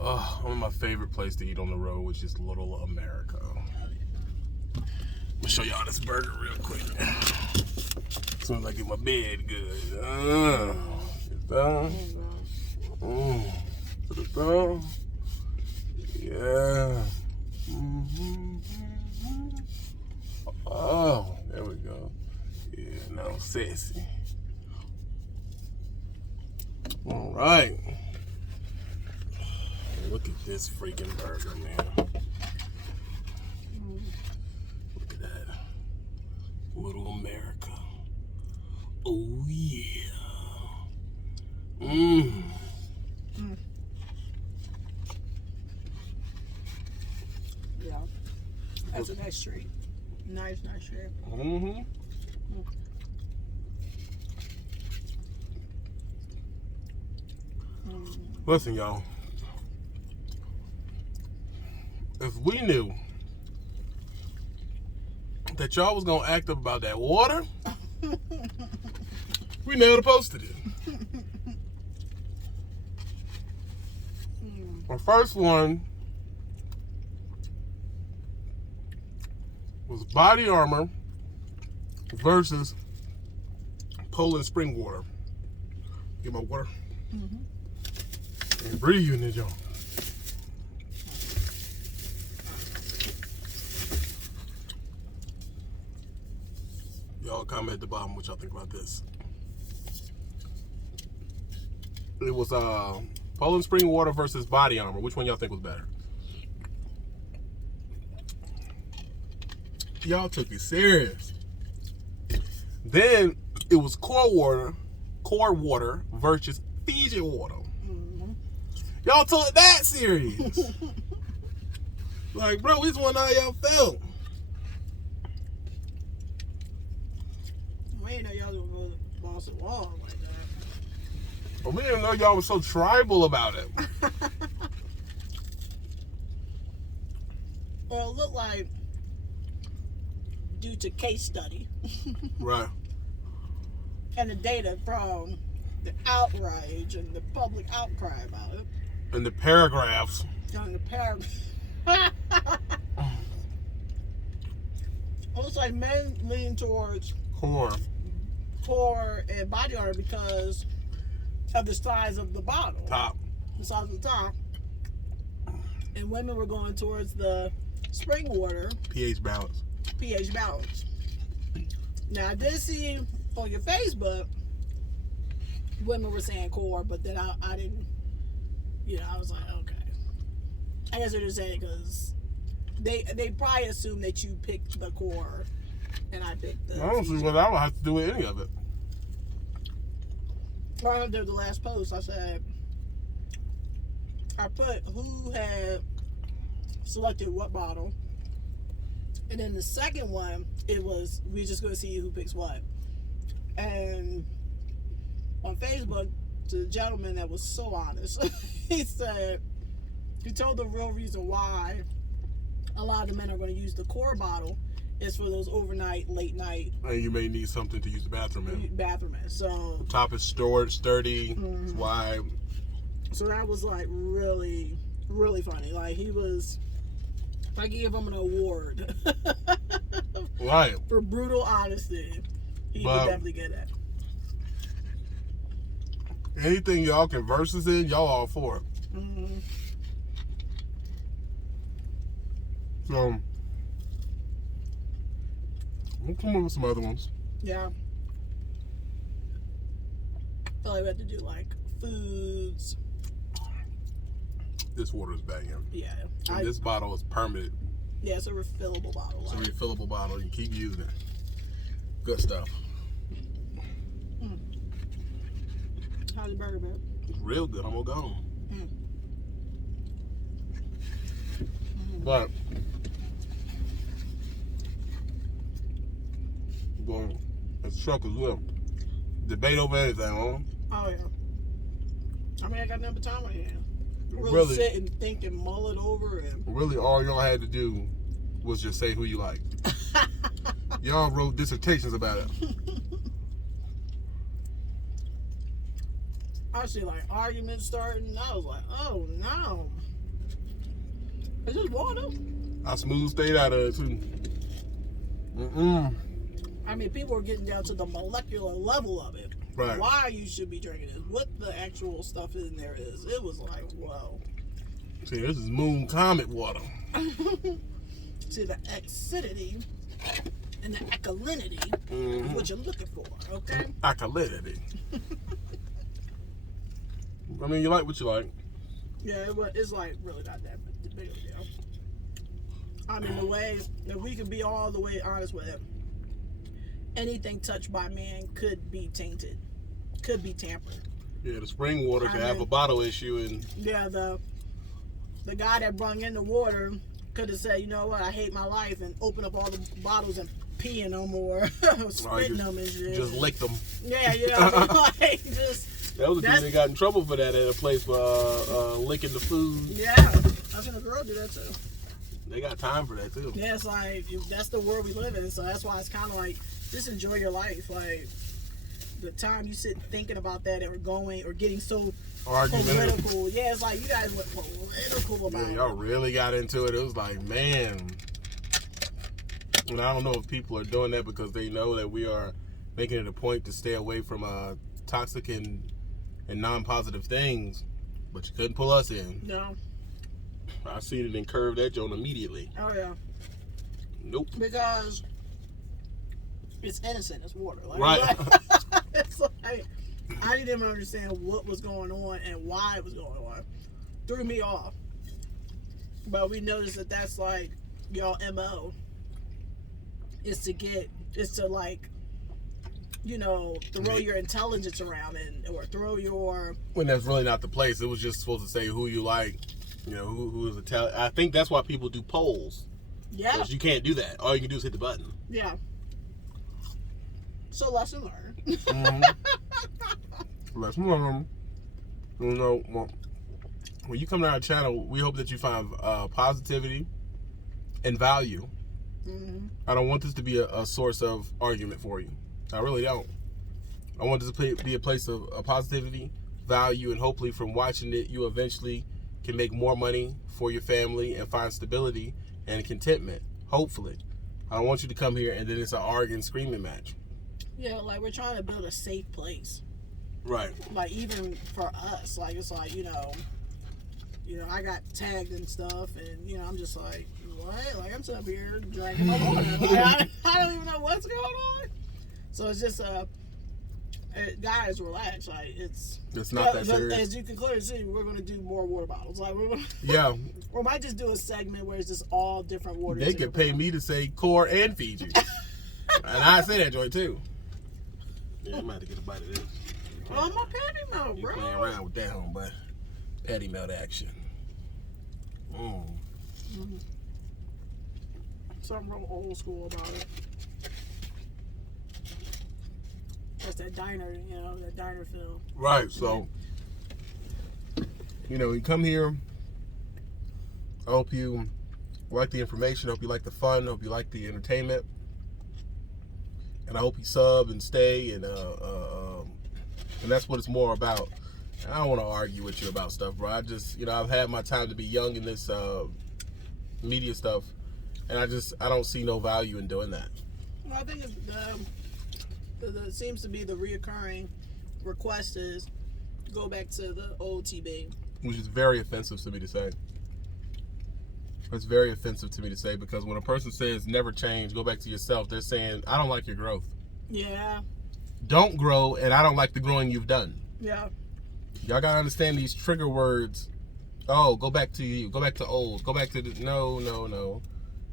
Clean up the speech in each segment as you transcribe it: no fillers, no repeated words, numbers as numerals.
I'm in my favorite place to eat on the road, which is Little America. I'm gonna show y'all this burger real quick. As soon as I get my bed good. Get down. To the thumb. Yeah. Oh, there we go. Yeah, now sexy. All right. Look at this freaking burger, man. Look at that. Little America. Oh, yeah. Yeah. That's a nice treat. Nice treat. Listen, y'all. If we knew that y'all was gonna act up about that water, we never posted it. Our first one was Body Armor versus Poland Spring Water. Get my water. And breathe in this, y'all. Y'all comment at the bottom what y'all think about this. It was Poland Spring Water versus Body Armor. Which one y'all think was better? Y'all took it serious. Then it was core water versus Fiji water. Y'all took that serious. Like, bro, which one how y'all felt? We didn't know y'all was going to boss it wall like that. But we didn't know y'all was so tribal about it. Well, it looked like due to case study. Right. And the data from the outrage and the public outcry about it. And the paragraphs. And the paragraphs. Looks like men lean towards core and Body Armor because of the size of the bottle. Top. The size of the top. And women were going towards the spring water. pH balance. Now, I did see on your Facebook, women were saying core, but then I didn't, I was like, okay. I guess they're just saying it because they probably assume that you picked the core and I picked the. I don't see what I would have to do with any of it. Right under the last post, I put who had selected what bottle. And then the second one, it was, we're just going to see who picks what. And on Facebook, the gentleman that was so honest, he said, he told the real reason why a lot of the men are going to use the core bottle is for those overnight, late night. And you may need something to use the bathroom in. So the top is sturdy, it's wide. So that was like really, really funny. Like he was, if I give him an award right, for brutal honesty, he would definitely get that. Anything y'all can versus in, y'all all for it. So we'll come up with some other ones. Yeah. I feel like we have to do like foods. This water is banging. Yeah. And this bottle is permanent. Yeah, it's a refillable bottle. It's a refillable bottle. You keep using it. Good stuff. How's the burger, babe? Real good. I'm gonna go. But going as truck as well. Debate over anything, huh? Oh yeah. I mean, I got nothing but time on my hands. Really sit and think and mull it over and really all y'all had to do was just say who you like. Y'all wrote dissertations about it. I see like arguments starting. I was like, oh no. It's just water. I smooth stayed out of it too. I mean, people are getting down to the molecular level of it. Right. Why you should be drinking it, what the actual stuff in there is. It was like, whoa. See, this is moon comet water. See, the acidity and the alkalinity is what you're looking for, okay? Alkalinity. I mean, you like what you like. Yeah, it's like really not that big of a deal. I mean, the way that we can be all the way honest with it, anything touched by man could be tainted, could be tampered. Yeah, the spring water can have a bottle issue, and yeah, the guy that brung in the water could have said, you know what, I hate my life, and open up all the bottles and pee in them or spitting them and shit. Just lick them. Yeah, you know, like just. That was the dude that got in trouble for that at a place for licking the food. Yeah, I seen a girl do that too. They got time for that too. Yeah, it's like that's the world we live in, so that's why it's kind of like just enjoy your life. Like the time you sit thinking about that or going or getting so political. Yeah, it's like you guys went political about it. Y'all really got into it. It was like, man. And I don't know if people are doing that because they know that we are making it a point to stay away from toxic and non-positive things, but you couldn't pull us in. No. I seen it and curved that joint immediately. Oh yeah. Nope. Because it's innocent. It's water. Like, right. It's like I didn't even understand what was going on and why it was going on. Threw me off. But we noticed that that's like y'all MO. Is to like, you know, throw your intelligence around or throw your. When that's really not the place. It was just supposed to say who you like. You know, who is Italian. I think that's why people do polls. Yeah. Because you can't do that. All you can do is hit the button. Yeah. So lesson learned. Lesson learned. You know, when you come to our channel, we hope that you find positivity and value. I don't want this to be a source of argument for you. I really don't. I want this to be a place of positivity, value, and hopefully from watching it, you eventually can make more money for your family and find stability and contentment. Hopefully. I don't want you to come here and then it's an arguing, screaming match. Yeah, like we're trying to build a safe place. Right. Like even for us, like it's like, you know, I got tagged and stuff and, you know, I'm just like, what? Like I'm sitting up here drinking my water. Like, I don't even know what's going on. So it's just guys, relax. Like it's not that serious. As you can clearly see, we're gonna do more water bottles. Like we're gonna, yeah. We might just do a segment where it's just all different waters. They could pay me to say core and Fiji, and I say that joy too. Yeah, I'm about to get a bite of this. Oh, my patty melt, bro. You playing around with that, homeboy. Patty melt action. Something real old school about it. That's that diner, you know, that diner feel. Right, so, you know, you come here, I hope you like the information, I hope you like the fun, I hope you like the entertainment, and I hope you sub and stay, and that's what it's more about. I don't want to argue with you about stuff, bro. I just, you know, I've had my time to be young in this media stuff, and I don't see no value in doing that. Well, I think it seems to be the reoccurring request is go back to the old TB. Which is very offensive to me to say. It's very offensive to me to say because when a person says never change, go back to yourself, they're saying, I don't like your growth. Yeah. Don't grow, and I don't like the growing you've done. Yeah. Y'all gotta understand these trigger words. Oh, go back to you. Go back to old. Go back to the... No.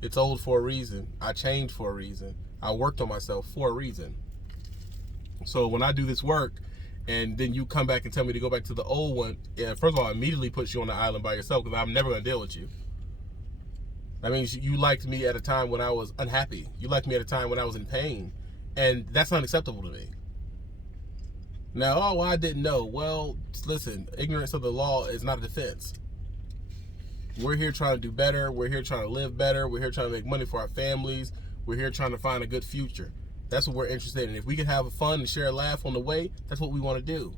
It's old for a reason. I changed for a reason. I worked on myself for a reason. So when I do this work, and then you come back and tell me to go back to the old one, yeah, first of all, it immediately puts you on the island by yourself because I'm never going to deal with you. That means you liked me at a time when I was unhappy. You liked me at a time when I was in pain. And that's unacceptable to me. Now, oh, well, I didn't know. Well, listen, ignorance of the law is not a defense. We're here trying to do better. We're here trying to live better. We're here trying to make money for our families. We're here trying to find a good future. That's what we're interested in. If we can have fun and share a laugh on the way, that's what we want to do.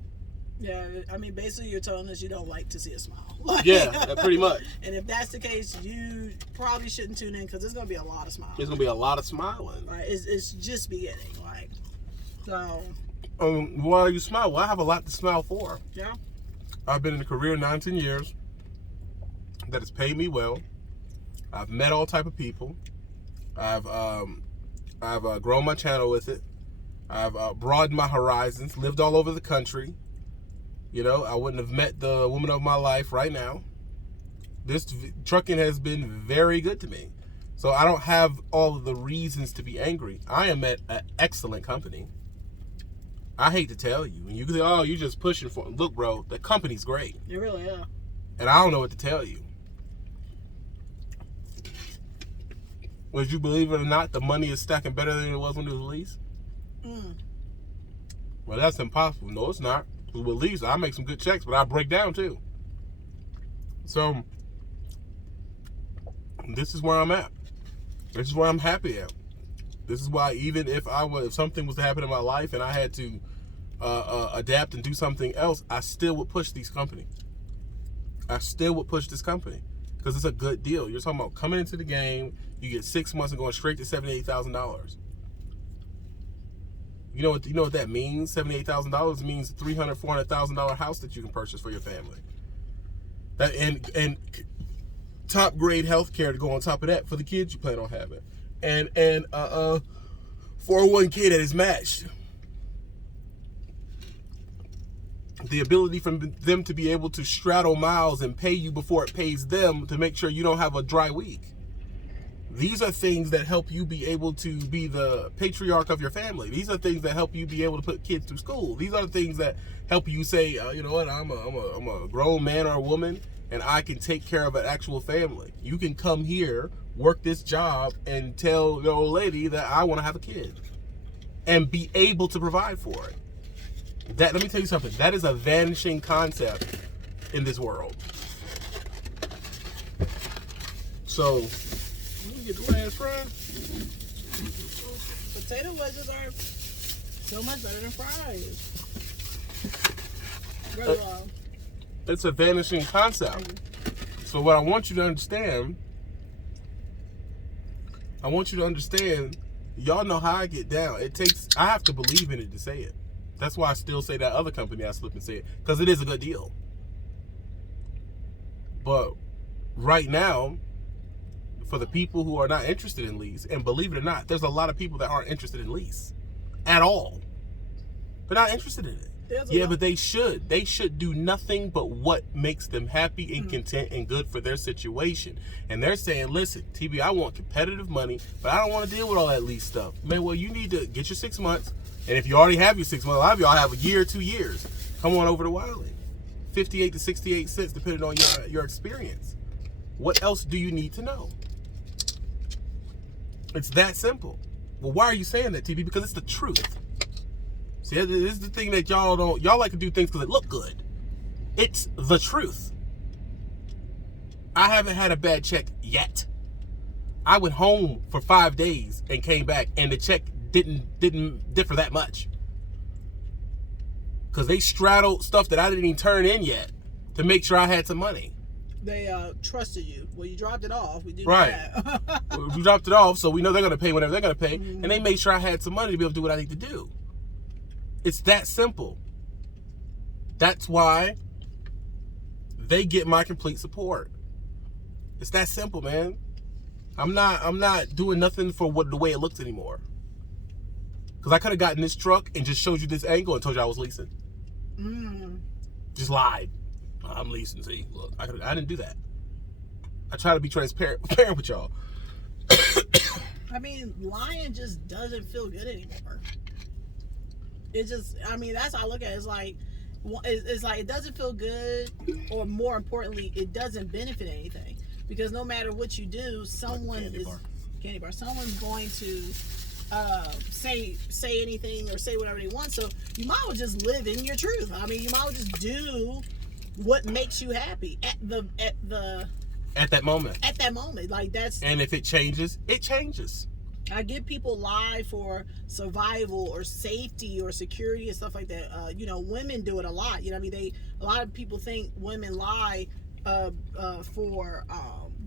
Yeah, I mean, basically, you're telling us you don't like to see a smile. Like, Yeah, pretty much. And if that's the case, you probably shouldn't tune in because there's gonna be a lot of smiling. There's gonna be a lot of smiling. Right? It's just beginning. Like, so. Why are you smile? Well, I have a lot to smile for. Yeah. I've been in a career 19 years that has paid me well. I've met all type of people. I've grown my channel with it. I've broadened my horizons. Lived all over the country. You know, I wouldn't have met the woman of my life right now. This trucking has been very good to me. So I don't have all of the reasons to be angry. I am at an excellent company. I hate to tell you. And you can say, oh, you're just pushing for it. Look, bro, the company's great. You really are. And I don't know what to tell you. Would you believe it or not, the money is stacking better than it was when it was leased? Well, that's impossible. No, it's not. With lease, I make some good checks, but I break down too. So, this is where I'm at. This is where I'm happy at. This is why even if something was to happen in my life and I had to adapt and do something else, I still would push these companies. I still would push this company because it's a good deal. You're talking about coming into the game, you get 6 months and going straight to $78,000. You know what that means? $78,000 means $300,000, $400,000 house that you can purchase for your family. That and top grade health care to go on top of that for the kids you plan on having. And 401k that is matched. The ability for them to be able to straddle miles and pay you before it pays them to make sure you don't have a dry week. These are things that help you be able to be the patriarch of your family. These are things that help you be able to put kids through school. These are the things that help you say, you know what, I'm a grown man or a woman, and I can take care of an actual family. You can come here, work this job, and tell the old lady that I want to have a kid, and be able to provide for it. Let me tell you something. That is a vanishing concept in this world. So, let me get the last fry. Potato wedges are so much better than fries. Really well. It's a vanishing concept. So what I want you to understand, y'all know how I get down. I have to believe in it to say it. That's why I still say that other company I slip and say it, because it is a good deal. But right now, for the people who are not interested in lease, and believe it or not, there's a lot of people that aren't interested in lease at all. They're not interested in it. Yeah, but they should. They should do nothing but what makes them happy and content and good for their situation. And they're saying, listen, TB, I want competitive money, but I don't want to deal with all that lease stuff. Man, well, you need to get your 6 months. And if you already have your 6 months, a lot of y'all have a year, 2 years. Come on over to Wiley. 58 to 68 cents, depending on your experience. What else do you need to know? It's that simple. Well, why are you saying that, TB? Because it's the truth. See, this is the thing that y'all like to do things because it look good. It's the truth. I haven't had a bad check yet. I went home for 5 days and came back, and the check didn't differ that much. Because they straddled stuff that I didn't even turn in yet to make sure I had some money. They trusted you. Well, you dropped it off. We did right. that. We dropped it off, so we know they're going to pay whatever they're going to pay. And they made sure I had some money to be able to do what I need to do. It's that simple. That's why they get my complete support. It's that simple, man. I'm not doing nothing for the way it looks anymore. Because I could have gotten this truck and just showed you this angle and told you I was leasing. Just lied. I'm leasing. See, look, I didn't do that. I try to be transparent with y'all. I mean, lying just doesn't feel good anymore. It just, I mean, that's how I look at it. It's like it doesn't feel good, or more importantly, it doesn't benefit anything. Because no matter what you do, someone's going to say anything or say whatever they want. So you might as well just live in your truth. I mean, you might as well just do what makes you happy at that moment. Like that's. And if it changes, it changes. I get people lie for survival or safety or security and stuff like that. Women do it a lot. A lot of people think women lie for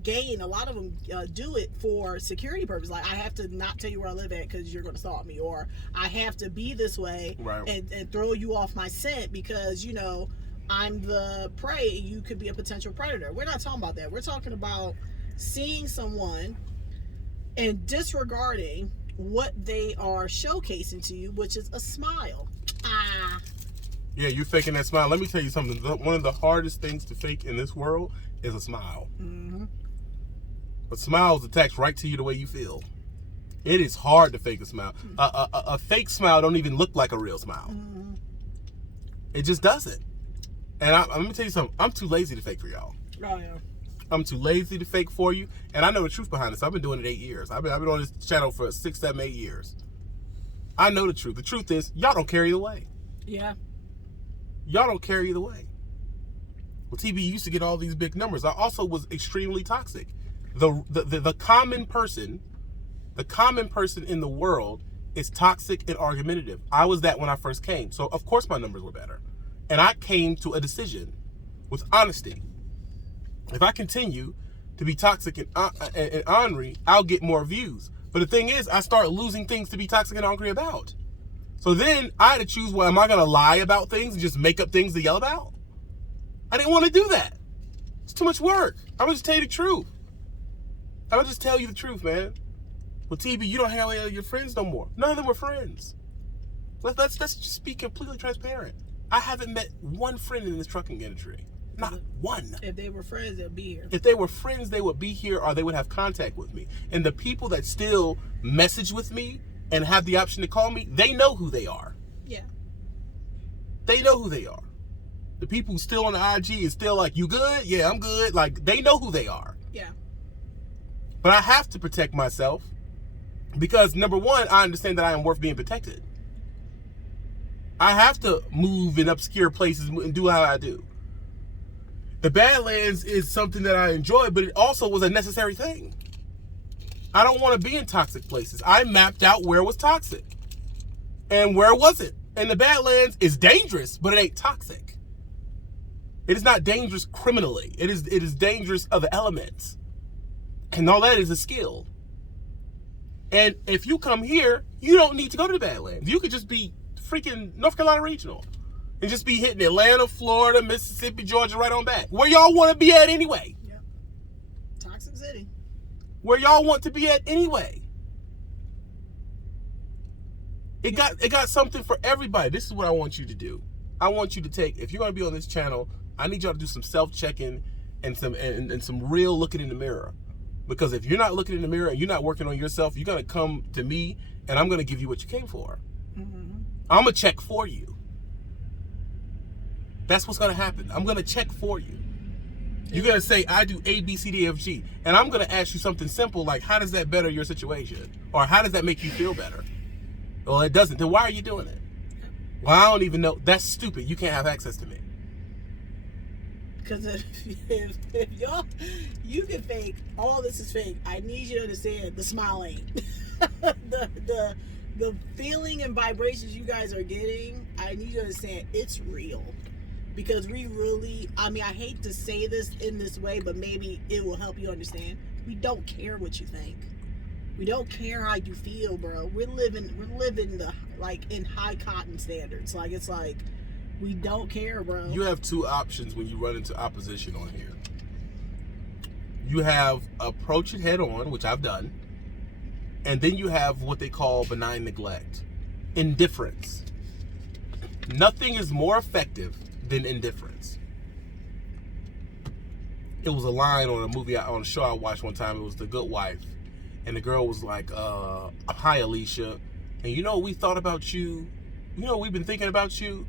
gain. A lot of them do it for security purposes. Like, I have to not tell you where I live at because you're going to stalk me, or I have to be this way, right, and throw you off my scent because I'm the prey. You could be a potential predator. We're not talking about that. We're talking about seeing someone and disregarding what they are showcasing to you, which is a smile. Yeah, you're faking that smile. Let me tell you something. One of the hardest things to fake in this world is a smile. Mm-hmm. A smile is attached right to you the way you feel. It is hard to fake a smile. A fake smile don't even look like a real smile. Mm-hmm. It just doesn't. And let me tell you something. I'm too lazy to fake for y'all. Oh, yeah. I'm too lazy to fake for you, and I know the truth behind this. I've been doing it 8 years. I've been on this channel for 6, 7, 8 years. I know the truth. The truth is, y'all don't care either way. Yeah. Y'all don't care either way. Well, TB used to get all these big numbers. I also was extremely toxic. The common person in the world is toxic and argumentative. I was that when I first came, so of course my numbers were better, and I came to a decision with honesty. If I continue to be toxic and ornery, I'll get more views. But the thing is, I start losing things to be toxic and angry about. So then I had to choose, well, am I going to lie about things and just make up things to yell about? I didn't want to do that. It's too much work. I'm going to just tell you the truth. I'm going to just tell you the truth, man. Well, TB, you don't hang out with your friends no more. None of them were friends. Let's just be completely transparent. I haven't met one friend in this trucking industry. Not one. If they were friends, they'd be here. If they were friends, they would be here, or they would have contact with me. And the people that still message with me and have the option to call me, they know who they are. Yeah. They know who they are. The people who still on the IG is still like, you good? Yeah, I'm good. Like, they know who they are. Yeah. But I have to protect myself because, number one, I understand that I am worth being protected. I have to move in obscure places and do how I do. The Badlands is something that I enjoy, but it also was a necessary thing. I don't want to be in toxic places. I mapped out where was toxic and where wasn't. And the Badlands is dangerous, but it ain't toxic. It is not dangerous criminally. It is dangerous of the elements. And all that is a skill. And if you come here, you don't need to go to the Badlands. You could just be freaking North Carolina Regional. And just be hitting Atlanta, Florida, Mississippi, Georgia, right on back. Where y'all want to be at anyway. Yep. Toxic City. Where y'all want to be at anyway. It got something for everybody. This is what I want you to do. I want you to take, if you're going to be on this channel, I need y'all to do some self-checking and some real looking in the mirror. Because if you're not looking in the mirror and you're not working on yourself, you're going to come to me and I'm going to give you what you came for. Mm-hmm. I'm going to check for you. That's what's going to happen. I'm going to check for you. You're going to say, I do A, B, C, D, F, G. And I'm going to ask you something simple like, how does that better your situation? Or how does that make you feel better? Well, it doesn't. Then why are you doing it? Well, I don't even know. That's stupid. You can't have access to me. Because if y'all, you can fake, all this is fake. I need you to understand the smile ain't. the feeling and vibrations you guys are getting, I need you to understand it's real. Because we really, I hate to say this in this way, but maybe it will help you understand. We don't care what you think. We don't care how you feel, bro. We're living in high cotton standards. Like, it's like, we don't care, bro. You have two options when you run into opposition on here. You have approach it head on, which I've done. And then you have what they call benign neglect. Indifference. Nothing is more effective than indifference. It was a line on a movie, on a show I watched one time. It was The Good Wife. And the girl was like, hi, Alicia. And you know what we thought about you? You know what we've been thinking about you?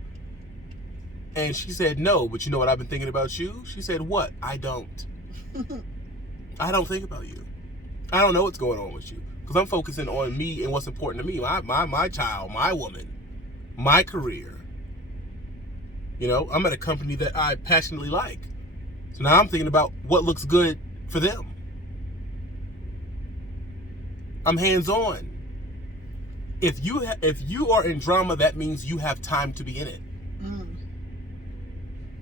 And she said, no, but you know what I've been thinking about you? She said, what? I don't. I don't think about you. I don't know what's going on with you. Because I'm focusing on me and what's important to me. My child, my woman, my career. You know, I'm at a company that I passionately like. So now I'm thinking about what looks good for them. I'm hands-on. If you are in drama, that means you have time to be in it.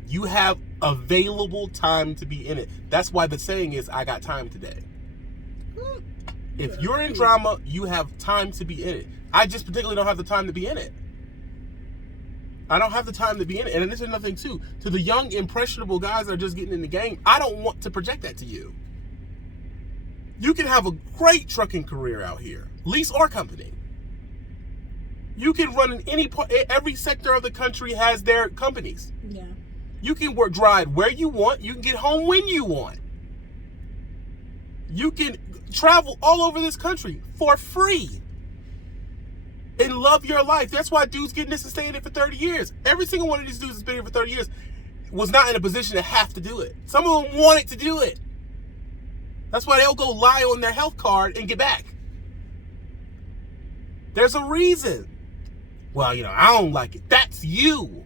You have available time to be in it. That's why the saying is, I got time today. If you're in drama, you have time to be in it. I just particularly don't have the time to be in it. I don't have the time to be in it. And this is another thing, too. To the young, impressionable guys that are just getting in the game, I don't want to project that to you. You can have a great trucking career out here, lease or company. You can run in any part. Every sector of the country has their companies. Yeah. You can drive where you want. You can get home when you want. You can travel all over this country for free and love your life. That's why dudes getting this and staying there for 30 years. Every single one of these dudes that's been here for 30 years was not in a position to have to do it. Some of them wanted to do it. That's why they'll go lie on their health card and get back. There's a reason. Well, I don't like it. That's you.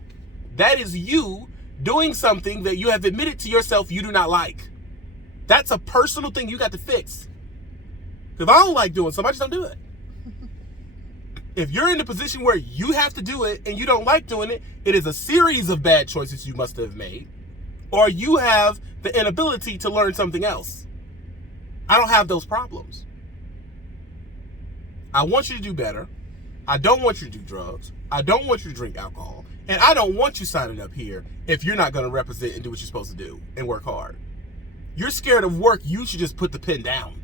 That is you doing something that you have admitted to yourself you do not like. That's a personal thing you got to fix. If I don't like doing something, I just don't do it. If you're in a position where you have to do it and you don't like doing it, it is a series of bad choices you must have made, or you have the inability to learn something else. I don't have those problems. I want you to do better. I don't want you to do drugs. I don't want you to drink alcohol. And I don't want you signing up here if you're not going to represent and do what you're supposed to do and work hard. You're scared of work. You should just put the pen down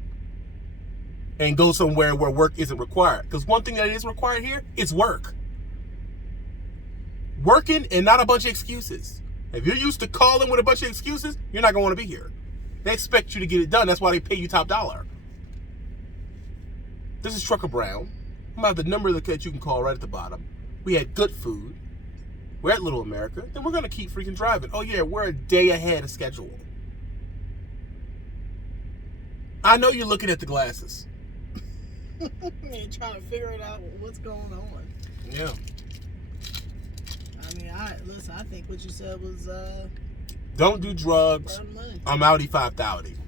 and go somewhere where work isn't required. Because one thing that is required here is work. Working and not a bunch of excuses. If you're used to calling with a bunch of excuses, you're not going to want to be here. They expect you to get it done. That's why they pay you top dollar. This is Trucker Brown. I'm going to have the number that you can call right at the bottom. We had good food. We're at Little America. Then we're going to keep freaking driving. Oh, yeah, we're a day ahead of schedule. I know you're looking at the glasses. You're trying to figure it out what's going on. Yeah. I mean, I think what you said was don't do drugs. I'm Audi 5000.